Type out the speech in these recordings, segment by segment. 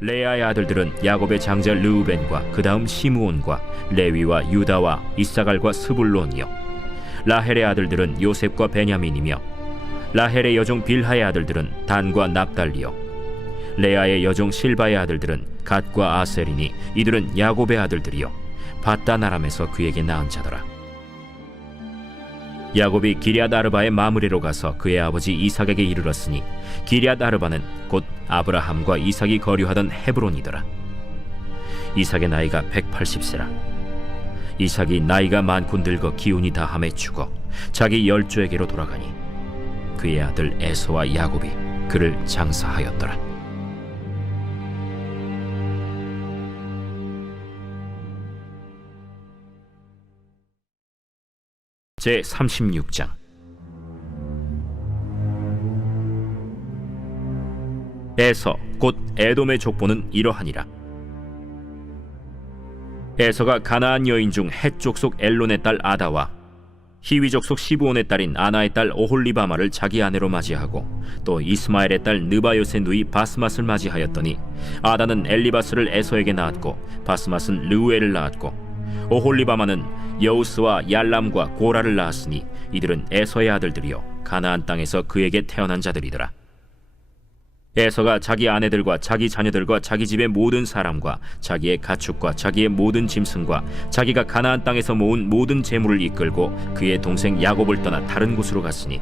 레아의 아들들은 야곱의 장자 르우벤과 그 다음 시므온과 레위와 유다와 이사갈과 스불론이요, 라헬의 아들들은 요셉과 베냐민이며, 라헬의 여종 빌하의 아들들은 단과 납달리요, 레아의 여종 실바의 아들들은 갓과 아셀이니 이들은 야곱의 아들들이요 밧단 아람에서 그에게 낳은 자더라. 야곱이 기럇 아르바의 마므레로 가서 그의 아버지 이삭에게 이르렀으니 기럇 아르바는 곧 아브라함과 이삭이 거류하던 헤브론이더라. 이삭의 나이가 180세라. 이삭이 나이가 많고 늙어 기운이 다함에 죽어 자기 열조에게로 돌아가니 그의 아들 에서와 야곱이 그를 장사하였더라. 제 36장. 에서 곧 에돔의 족보는 이러하니라. 에서가 가나안 여인 중 헷 족속 엘론의 딸 아다와 히위 족속 시브온의 딸인 아나의 딸 오홀리바마를 자기 아내로 맞이하고 또 이스마엘의 딸 느바요의 누이 바스맛을 맞이하였더니 아다는 엘리바스를 에서에게 낳았고 바스맛은 르우엘을 낳았고 오홀리바마는 여우스와 얄람과 고라를 낳았으니 이들은 에서의 아들들이요 가나안 땅에서 그에게 태어난 자들이더라. 에서가 자기 아내들과 자기 자녀들과 자기 집의 모든 사람과 자기의 가축과 자기의 모든 짐승과 자기가 가나안 땅에서 모은 모든 재물을 이끌고 그의 동생 야곱을 떠나 다른 곳으로 갔으니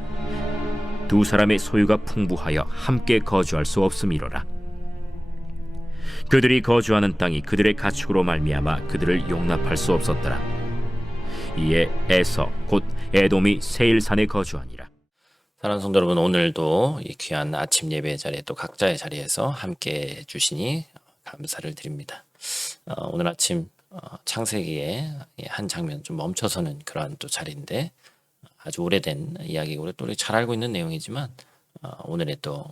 두 사람의 소유가 풍부하여 함께 거주할 수 없음이로라. 그들이 거주하는 땅이 그들의 가축으로 말미암아 그들을 용납할 수 없었더라. 이에 에서 곧 에돔이 세일산에 거주하니라. 사랑하는 성도 여러분, 오늘도 이 귀한 아침 예배 자리에 또 각자의 자리에서 함께 해주시니 감사를 드립니다. 오늘 아침 창세기의 한 장면 좀 멈춰서는 그러한 또 자리인데 아주 오래된 이야기고 우리 또 잘 알고 있는 내용이지만 오늘의 또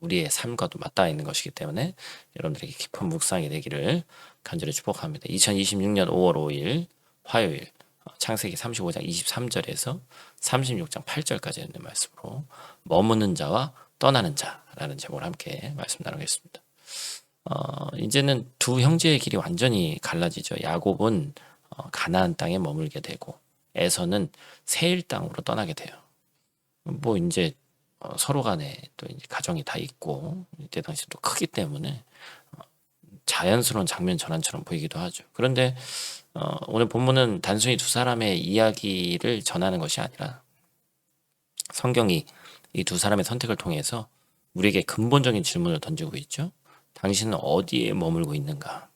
우리의 삶과도 맞닿아 있는 것이기 때문에 여러분들에게 깊은 묵상이 되기를 간절히 축복합니다. 2026년 5월 5일 화요일 창세기 35장 23절에서 36장 8절까지 있는 말씀으로 머무는 자와 떠나는 자라는 제목을 함께 말씀 나누겠습니다. 이제는 두 형제의 길이 완전히 갈라지죠. 야곱은 가나안 땅에 머물게 되고 에서는 세일 땅으로 떠나게 돼요. 뭐 이제 서로 간에 또 이제 가정이 다 있고 이때 당시 또 크기 때문에 자연스러운 장면 전환처럼 보이기도 하죠. 그런데 오늘 본문은 단순히 두 사람의 이야기를 전하는 것이 아니라 성경이 이 두 사람의 선택을 통해서 우리에게 근본적인 질문을 던지고 있죠. 당신은 어디에 머물고 있는가?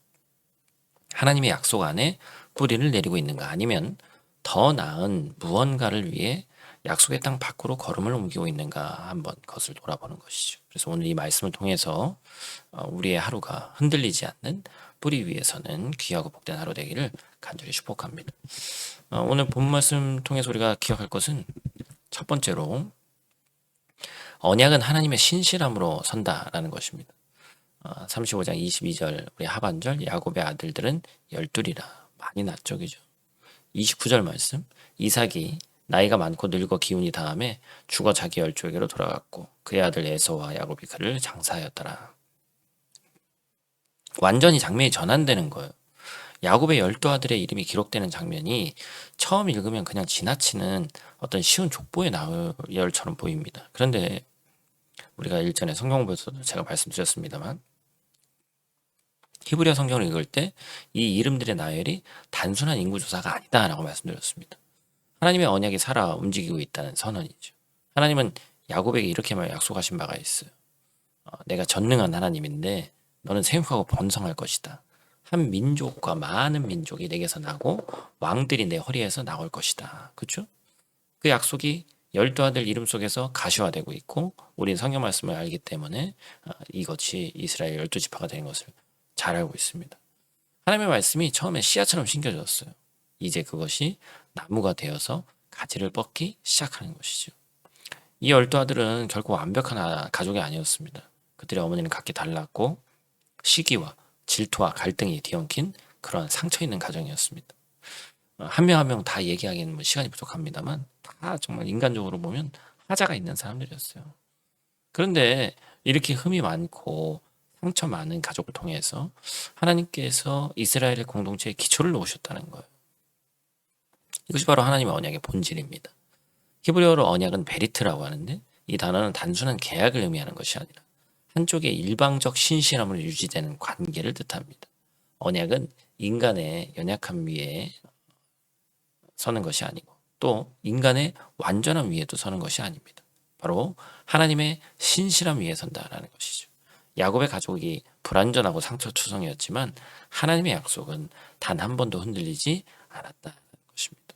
하나님의 약속 안에 뿌리를 내리고 있는가? 아니면 더 나은 무언가를 위해 약속의 땅 밖으로 걸음을 옮기고 있는가? 한번 그것을 돌아보는 것이죠. 그래서 오늘 이 말씀을 통해서 우리의 하루가 흔들리지 않는 뿌리 위에서는 귀하고 복된 하루 되기를 간절히 축복합니다. 오늘 본 말씀 통해서 우리가 기억할 것은 첫 번째로 언약은 하나님의 신실함으로 선다라는 것입니다. 35장 22절 우리 하반절 야곱의 아들들은 12이라 많이 낯적이죠. 29절 말씀 이삭이 나이가 많고 늙어 기운이 다함에 죽어 자기 열조에게로 돌아갔고 그의 아들 에서와 야곱이 그를 장사하였더라. 완전히 장면이 전환되는 거예요. 야곱의 12아들의 이름이 기록되는 장면이 처음 읽으면 그냥 지나치는 어떤 쉬운 족보의 나열처럼 보입니다. 그런데 우리가 일전에 성경공부에서도 제가 말씀드렸습니다만 히브리어 성경을 읽을 때 이 이름들의 나열이 단순한 인구조사가 아니다라고 말씀드렸습니다. 하나님의 언약이 살아 움직이고 있다는 선언이죠. 하나님은 야곱에게 이렇게 약속하신 바가 있어요. 내가 전능한 하나님인데 너는 생육하고 번성할 것이다. 한 민족과 많은 민족이 내게서 나고 왕들이 내 허리에서 나올 것이다. 그렇죠? 그 약속이 12아들 이름 속에서 가시화되고 있고 우리는 성경 말씀을 알기 때문에 이것이 이스라엘 12지파가 되는 것을 잘 알고 있습니다. 하나님의 말씀이 처음에 씨앗처럼 심겨졌어요. 이제 그것이 나무가 되어서 가지를 뻗기 시작하는 것이죠. 이 12아들은 결코 완벽한 가족이 아니었습니다. 그들의 어머니는 각기 달랐고 시기와 질투와 갈등이 뒤엉킨 그런 상처 있는 가정이었습니다. 한 명 한 명 다 얘기하기에는 뭐 시간이 부족합니다만 다 정말 인간적으로 보면 하자가 있는 사람들이었어요. 그런데 이렇게 흠이 많고 상처 많은 가족을 통해서 하나님께서 이스라엘의 공동체에 기초를 놓으셨다는 거예요. 이것이 바로 하나님의 언약의 본질입니다. 히브리어로 언약은 베리트라고 하는데 이 단어는 단순한 계약을 의미하는 것이 아니라 한쪽의 일방적 신실함으로 유지되는 관계를 뜻합니다. 언약은 인간의 연약함 위에 서는 것이 아니고 또 인간의 완전함 위에도 서는 것이 아닙니다. 바로 하나님의 신실함 위에 선다라는 것이죠. 야곱의 가족이 불완전하고 상처투성이었지만 하나님의 약속은 단 한 번도 흔들리지 않았다는 것입니다.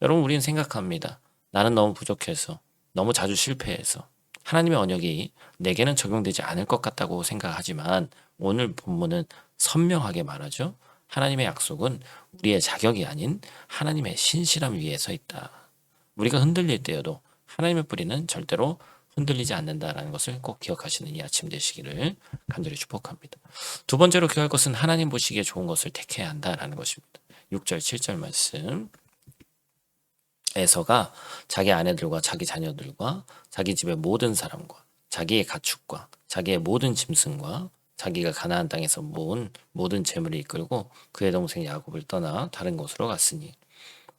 여러분, 우리는 생각합니다. 나는 너무 부족해서, 너무 자주 실패해서 하나님의 언약이 내게는 적용되지 않을 것 같다고 생각하지만 오늘 본문은 선명하게 말하죠. 하나님의 약속은 우리의 자격이 아닌 하나님의 신실함 위에 서 있다. 우리가 흔들릴 때여도 하나님의 뿌리는 절대로 흔들리지 않는다라는 것을 꼭 기억하시는 이 아침 되시기를 간절히 축복합니다. 두 번째로 기억할 것은 하나님 보시기에 좋은 것을 택해야 한다라는 것입니다. 6절, 7절 말씀. 에서가 자기 아내들과 자기 자녀들과 자기 집의 모든 사람과 자기의 가축과 자기의 모든 짐승과 자기가 가나안 땅에서 모은 모든 재물을 이끌고 그의 동생 야곱을 떠나 다른 곳으로 갔으니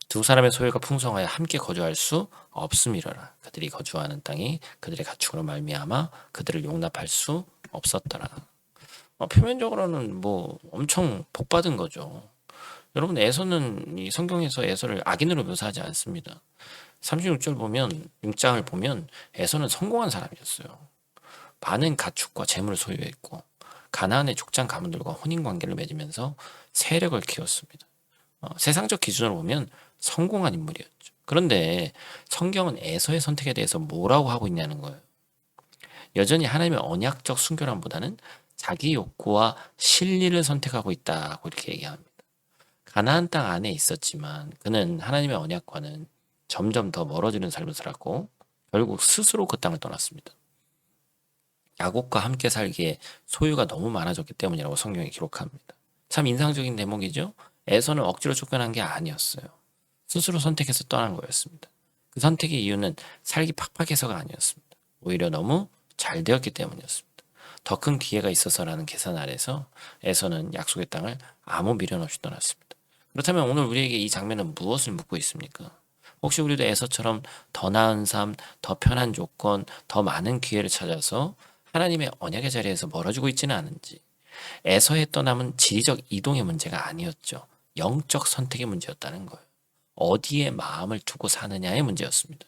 두 사람의 소유가 풍성하여 함께 거주할 수 없음이로라. 그들이 거주하는 땅이 그들의 가축으로 말미암아 그들을 용납할 수 없었더라. 표면적으로는 뭐 엄청 복받은 거죠. 여러분, 에서는 이 성경에서 에서를 악인으로 묘사하지 않습니다. 36절 보면 6장을 보면 에서는 성공한 사람이었어요. 많은 가축과 재물을 소유했고 가나안의 족장 가문들과 혼인 관계를 맺으면서 세력을 키웠습니다. 세상적 기준으로 보면 성공한 인물이었죠. 그런데 성경은 에서의 선택에 대해서 뭐라고 하고 있냐는 거예요. 여전히 하나님의 언약적 순결함보다는 자기 욕구와 실리를 선택하고 있다고 이렇게 얘기합니다. 가나안 땅 안에 있었지만 그는 하나님의 언약과는 점점 더 멀어지는 삶을 살았고 결국 스스로 그 땅을 떠났습니다. 야곱과 함께 살기에 소유가 너무 많아졌기 때문이라고 성경이 기록합니다. 참 인상적인 대목이죠. 에서는 억지로 쫓겨난 게 아니었어요. 스스로 선택해서 떠난 거였습니다. 그 선택의 이유는 살기 팍팍해서가 아니었습니다. 오히려 너무 잘 되었기 때문이었습니다. 더 큰 기회가 있어서라는 계산 아래서 에서는 약속의 땅을 아무 미련 없이 떠났습니다. 그렇다면 오늘 우리에게 이 장면은 무엇을 묻고 있습니까? 혹시 우리도 에서처럼 더 나은 삶, 더 편한 조건, 더 많은 기회를 찾아서 하나님의 언약의 자리에서 멀어지고 있지는 않은지. 에서의 떠남은 지리적 이동의 문제가 아니었죠. 영적 선택의 문제였다는 거예요. 어디에 마음을 두고 사느냐의 문제였습니다.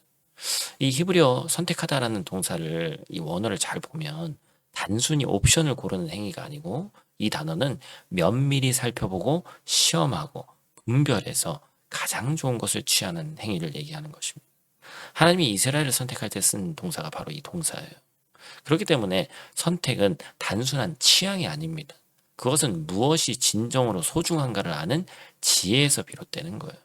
이 히브리어 선택하다라는 동사를 이 원어를 잘 보면 단순히 옵션을 고르는 행위가 아니고 이 단어는 면밀히 살펴보고 시험하고 분별해서 가장 좋은 것을 취하는 행위를 얘기하는 것입니다. 하나님이 이스라엘을 선택할 때 쓴 동사가 바로 이 동사예요. 그렇기 때문에 선택은 단순한 취향이 아닙니다. 그것은 무엇이 진정으로 소중한가를 아는 지혜에서 비롯되는 거예요.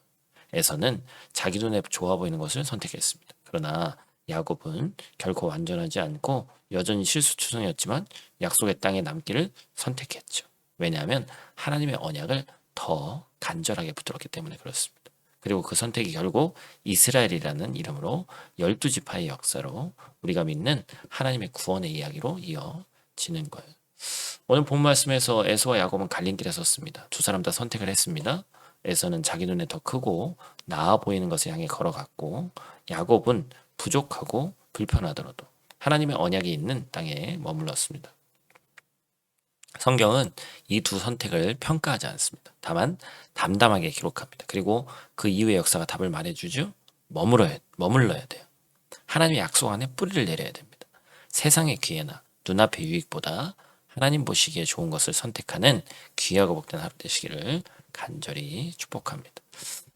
에서는 자기 눈에 좋아 보이는 것을 선택했습니다. 그러나 야곱은 결코 완전하지 않고 여전히 실수투성이었지만 약속의 땅에 남기를 선택했죠. 왜냐하면 하나님의 언약을 더 간절하게 붙들었기 때문에 그렇습니다. 그리고 그 선택이 결국 이스라엘이라는 이름으로 12지파의 역사로 우리가 믿는 하나님의 구원의 이야기로 이어지는 거예요. 오늘 본 말씀에서 에서와 야곱은 갈림길에 섰습니다. 두 사람 다 선택을 했습니다. 에서는 자기 눈에 더 크고 나아 보이는 것을 향해 걸어갔고 야곱은 부족하고 불편하더라도 하나님의 언약이 있는 땅에 머물렀습니다. 성경은 이 두 선택을 평가하지 않습니다. 다만 담담하게 기록합니다. 그리고 그 이후의 역사가 답을 말해주죠. 머물러야 돼요. 하나님의 약속 안에 뿌리를 내려야 됩니다. 세상의 기회나 눈앞의 유익보다 하나님 보시기에 좋은 것을 선택하는 귀하고 복된 하루 되시기를 간절히 축복합니다.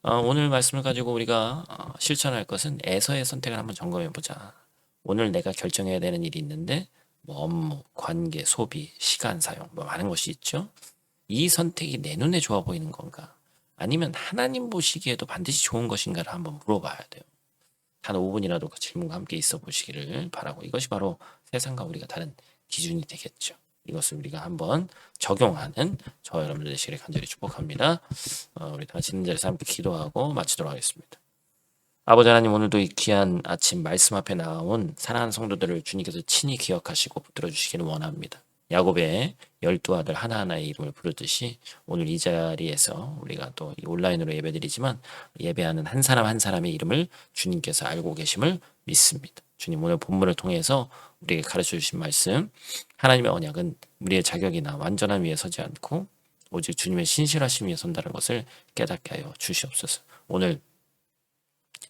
오늘 말씀을 가지고 우리가 실천할 것은 에서의 선택을 한번 점검해 보자. 오늘 내가 결정해야 되는 일이 있는데 업무, 관계, 소비, 시간 사용 많은 것이 있죠. 이 선택이 내 눈에 좋아 보이는 건가? 아니면 하나님 보시기에도 반드시 좋은 것인가를 한번 물어봐야 돼요. 단 5분이라도 그 질문과 함께 있어 보시기를 바라고 이것이 바로 세상과 우리가 다른 기준이 되겠죠. 이것을 우리가 한번 적용하는 저 여러분들 되시기를 간절히 축복합니다. 우리 다 있는 자리에서 함께 기도하고 마치도록 하겠습니다. 아버지 하나님, 오늘도 이 귀한 아침 말씀 앞에 나온 사랑하는 성도들을 주님께서 친히 기억하시고 붙들어 주시기를 원합니다. 야곱의 12아들 하나하나의 이름을 부르듯이 오늘 이 자리에서 우리가 또 온라인으로 예배드리지만 예배하는 한 사람 한 사람의 이름을 주님께서 알고 계심을 믿습니다. 주님 오늘 본문을 통해서 우리에게 가르쳐 주신 말씀, 하나님의 언약은 우리의 자격이나 완전함 위에 서지 않고 오직 주님의 신실하심 위에 선다는 것을 깨닫게 하여 주시옵소서. 오늘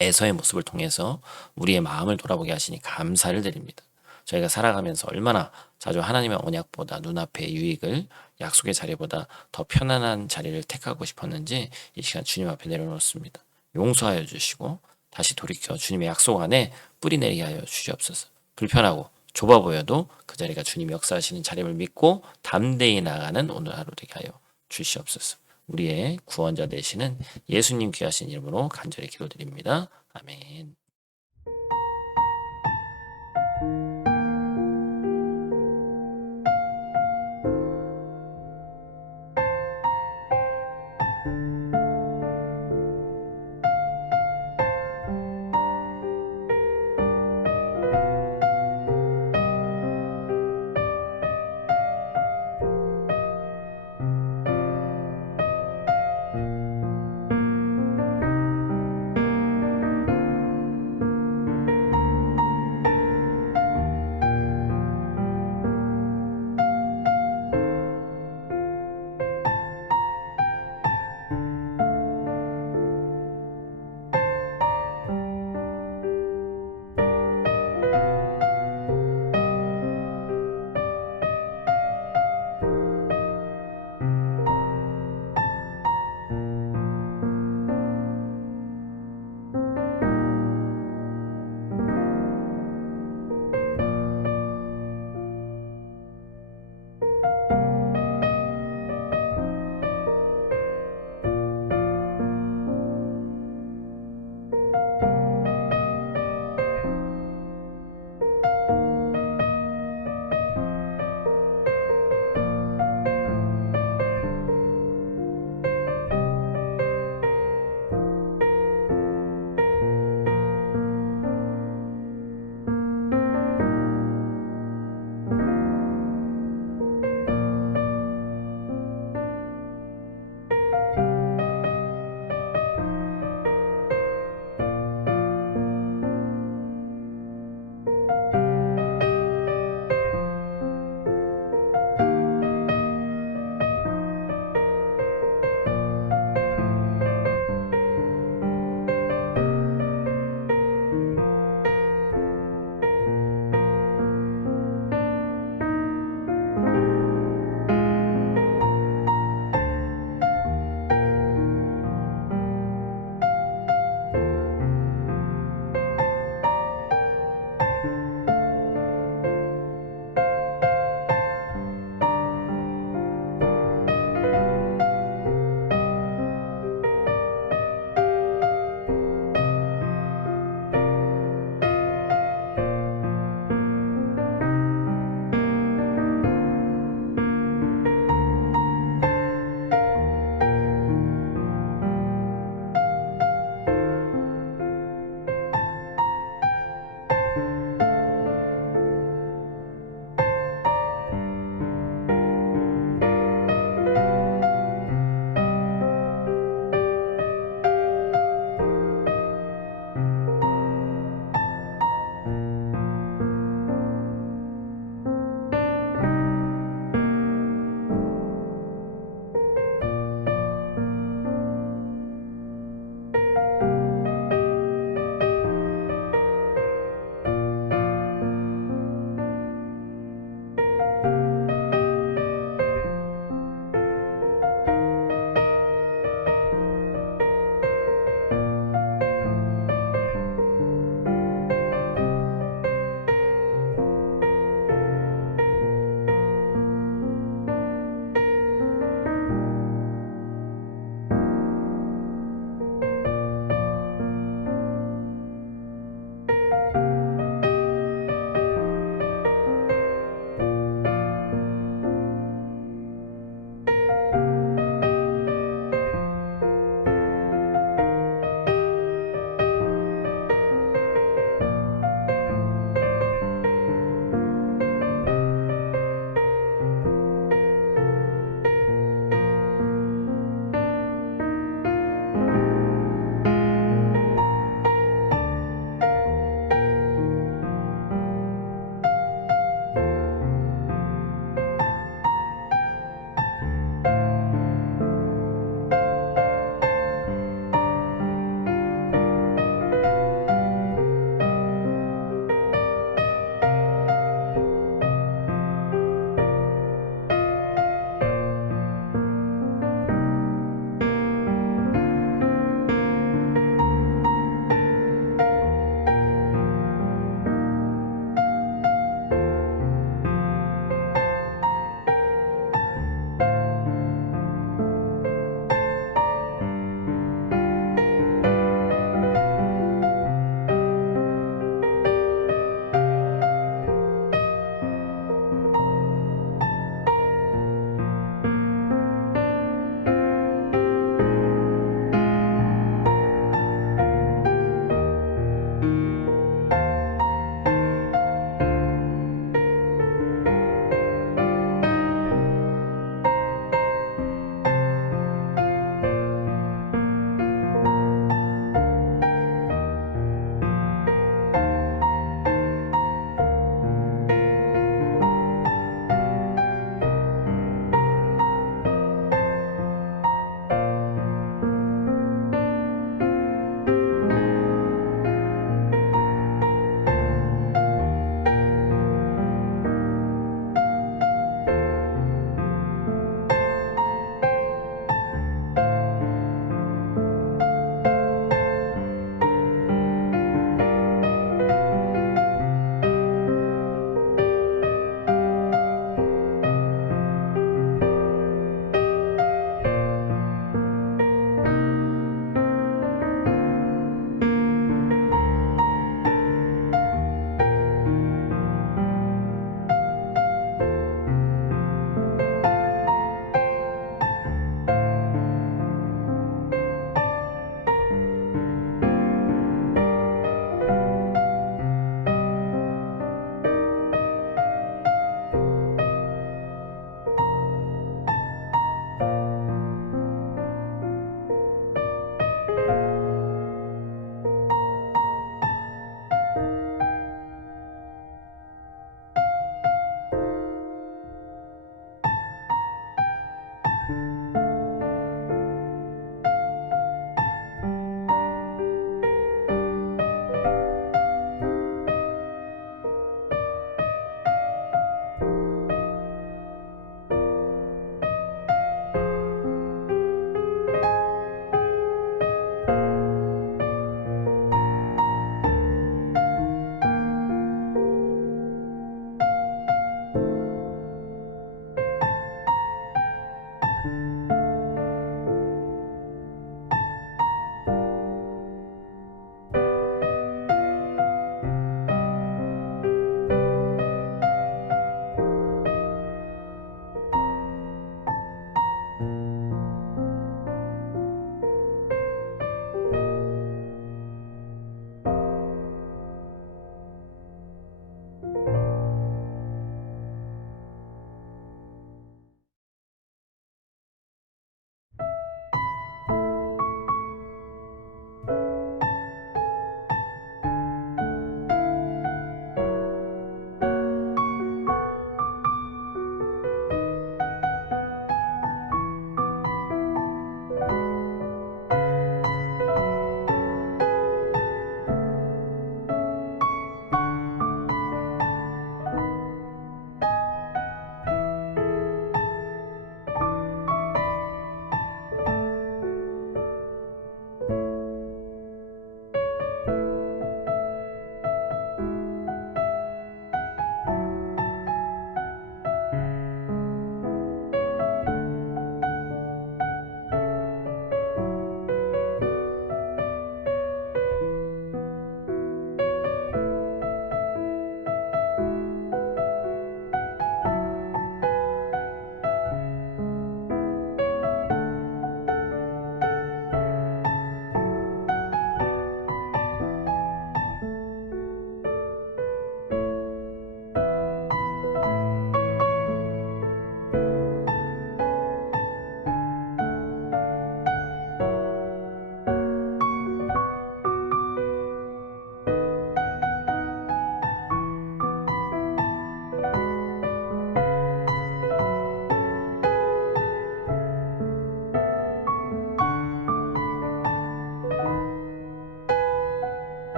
에서의 모습을 통해서 우리의 마음을 돌아보게 하시니 감사를 드립니다. 저희가 살아가면서 얼마나 자주 하나님의 언약보다 눈앞의 유익을, 약속의 자리보다 더 편안한 자리를 택하고 싶었는지 이 시간 주님 앞에 내려놓습니다. 용서하여 주시고 다시 돌이켜 주님의 약속 안에 뿌리 내리게 하여 주시옵소서. 불편하고 좁아 보여도 그 자리가 주님 역사하시는 자리를 믿고 담대히 나아가는 오늘 하루 되게 하여 주시옵소서. 우리의 구원자 되시는 예수님 귀하신 이름으로 간절히 기도드립니다. 아멘.